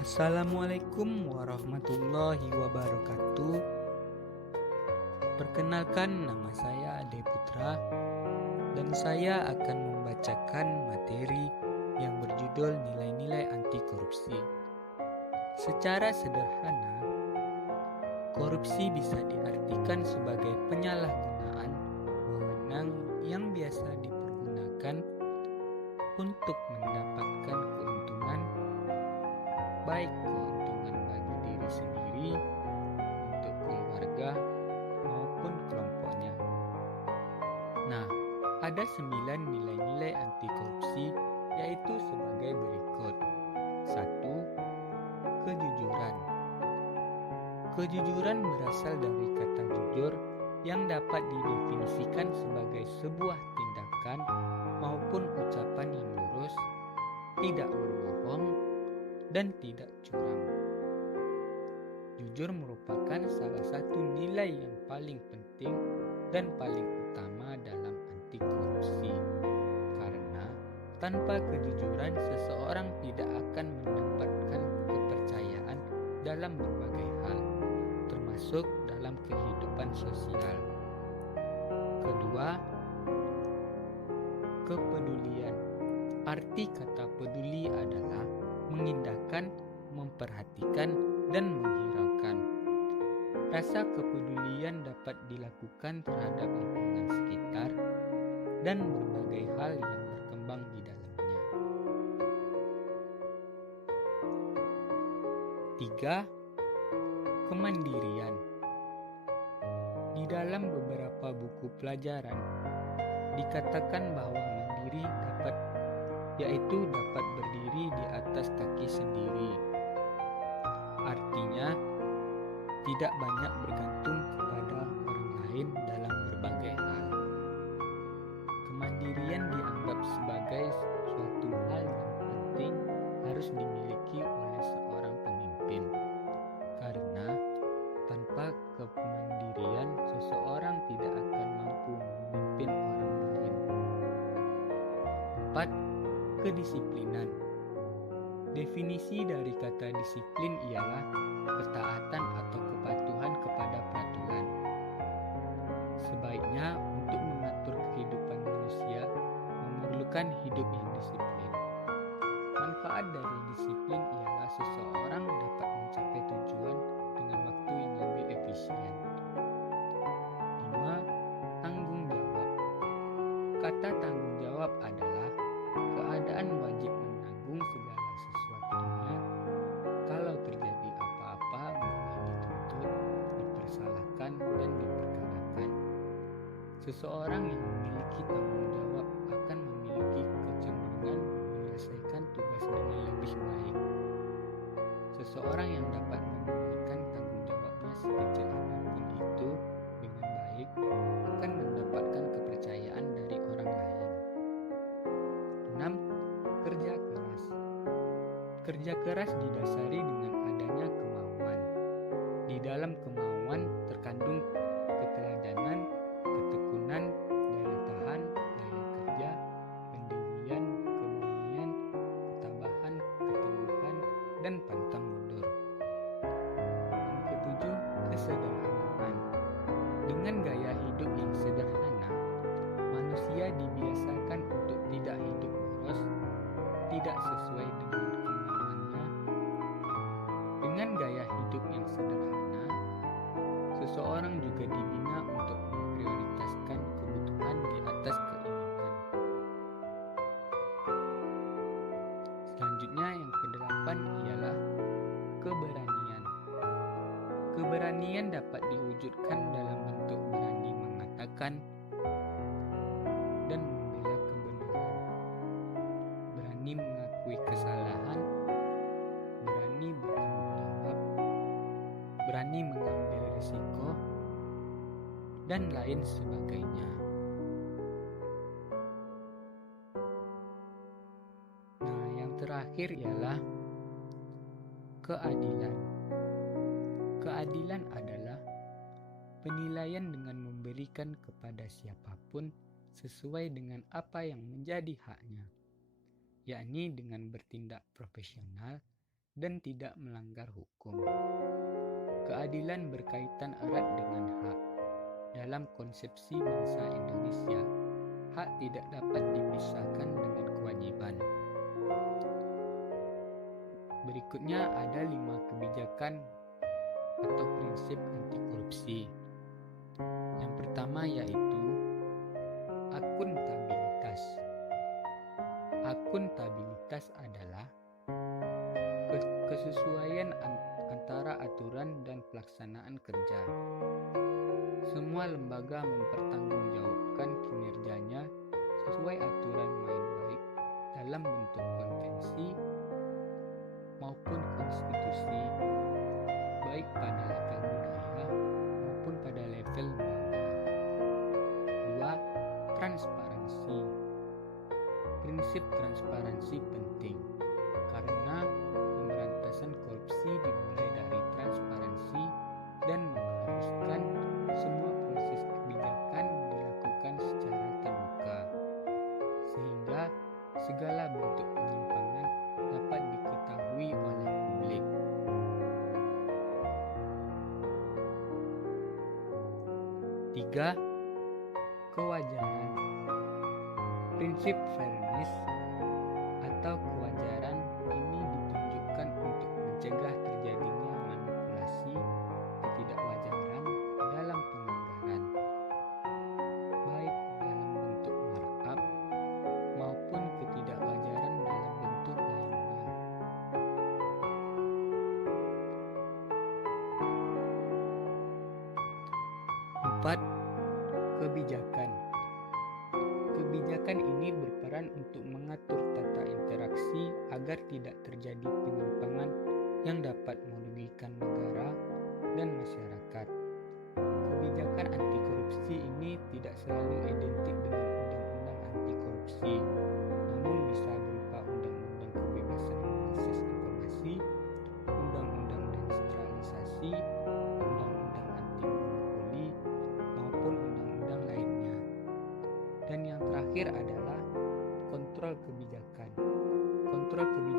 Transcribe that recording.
Assalamualaikum warahmatullahi wabarakatuh. Perkenalkan, nama saya Ade Putra dan saya akan membacakan materi yang berjudul nilai-nilai anti korupsi. Secara sederhana, korupsi bisa diartikan sebagai penyalahgunaan wewenang yang biasa dipergunakan untuk mendapatkan keuntungan, baik keuntungan bagi diri sendiri, untuk keluarga, maupun kelompoknya. Nah, ada 9 nilai-nilai anti korupsi, yaitu sebagai berikut. 1. Kejujuran. Kejujuran berasal dari kata jujur yang dapat didefinisikan sebagai sebuah tindakan maupun ucapan yang lurus, tidak berbohong, dan tidak curang. Jujur merupakan salah satu nilai yang paling penting dan paling utama dalam anti korupsi, karena tanpa kejujuran seseorang tidak akan mendapatkan kepercayaan dalam berbagai hal, termasuk dalam kehidupan sosial. Kedua, kepedulian. Arti kata peduli adalah mengindahkan, memperhatikan, dan menghiraukan. Rasa kepedulian dapat dilakukan terhadap lingkungan sekitar dan berbagai hal yang berkembang di dalamnya. 3. Kemandirian. Di dalam beberapa buku pelajaran dikatakan bahwa mandiri yaitu dapat berdiri di atas kaki sendiri. Artinya, tidak banyak bergantung kepada orang lain dalam berbagai hal. Kemandirian dianggap sebagai suatu hal yang penting harus dimiliki oleh seorang pemimpin, karena tanpa kemandirian seseorang tidak akan mampu memimpin orang lain. 4. Kedisiplinan. Definisi dari kata disiplin ialah ketaatan atau kepatuhan kepada peraturan. Sebaiknya untuk mengatur kehidupan manusia memerlukan hidup yang disiplin. Manfaat dari disiplin ialah seseorang dapat mencapai tujuan dengan waktu yang lebih efisien. 5. Tanggung jawab. Kata tanggung jawab adalah keadaan wajib menanggung segala sesuatunya kalau terjadi apa-apa, mulai dituntut, dipersalahkan, dan diperkarakan. Seseorang yang memiliki tanggung jawab akan memiliki kecenderungan menyelesaikan tugas dengan lebih baik. Seseorang yang dapat menunaikan tanggung jawabnya sekecil apapun itu dengan baik akan mendapatkan kepercayaan dari orang lain. 6. Kerja keras. Kerja keras didasari dengan adanya kemauan. Di dalam kemauan terkandung keteladanan, ketekunan, daya tahan, daya kerja, pendirian, keberanian, ketabahan, keteguhan, dan pantang mundur. Yang ketujuh, kesederhanaan. Dengan gaya hidup yang sederhana, manusia dibiasakan untuk tidak hidup boros, tidak sesuai dengan kemauannya. Dengan gaya hidup yang sederhana, seseorang juga dibina untuk memprioritaskan kebutuhan di atas keinginan. Selanjutnya yang kedelapan ialah keberanian. Keberanian dapat diwujudkan dalam bentuk berani mengatakan dan membela kebenaran, berani mengakui kesalahan, berani bertanggung jawab, berani mengambil risiko, dan lain sebagainya. Nah, yang terakhir ialah keadilan. Keadilan adalah penilaian dengan memberikan kepada siapapun sesuai dengan apa yang menjadi haknya, yakni dengan bertindak profesional dan tidak melanggar hukum. Keadilan berkaitan erat dengan hak. Dalam konsepsi bangsa Indonesia, hak tidak dapat dipisahkan dengan kewajiban. Berikutnya ada 5 kebijakan atau prinsip anti korupsi. Yang pertama yaitu akuntabilitas. Akuntabilitas adalah kesesuaian antara aturan dan pelaksanaan kerja. Semua lembaga mempertanggungjawabkan kinerjanya sesuai aturan main baik dalam bentuk konvensi maupun konstitusi, baik pada level budaya maupun pada level lembaga. 2. Transparansi. Prinsip transparansi penting karena pemberantasan korupsi dimulai dari transparansi dan mengharuskan semua proses kebijakan dilakukan secara terbuka sehingga segala bentuk penyimpangan dapat diketahui oleh publik. 3. Kewajaran. Prinsip fairness atau kewajaran ini ditunjukkan untuk mencegah terjadinya manipulasi ketidakwajaran dalam penganggaran, baik dalam bentuk markup maupun ketidakwajaran dalam bentuk lainnya. 4. Kebijakan. Kebijakan ini berperan untuk mengatur tata interaksi agar tidak terjadi penyimpangan yang dapat merugikan negara dan masyarakat. Kebijakan anti korupsi ini tidak selalu identik dengan undang-undang anti korupsi, namun bisa berupa undang-undang kebebasan mengakses informasi, undang-undang desentralisasi, undang-undang anti monopoli, maupun undang-undang lainnya. Dan yang terakhir adalah kontrol kebijakan. Kontrol kebijakan